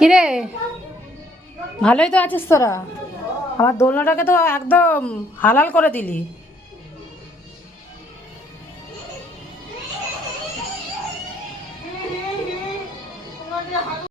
কিরে? ভালোই তো আছিস তোরা। আমার দোলনাটাকে তো একদম হালাল করে দিলি।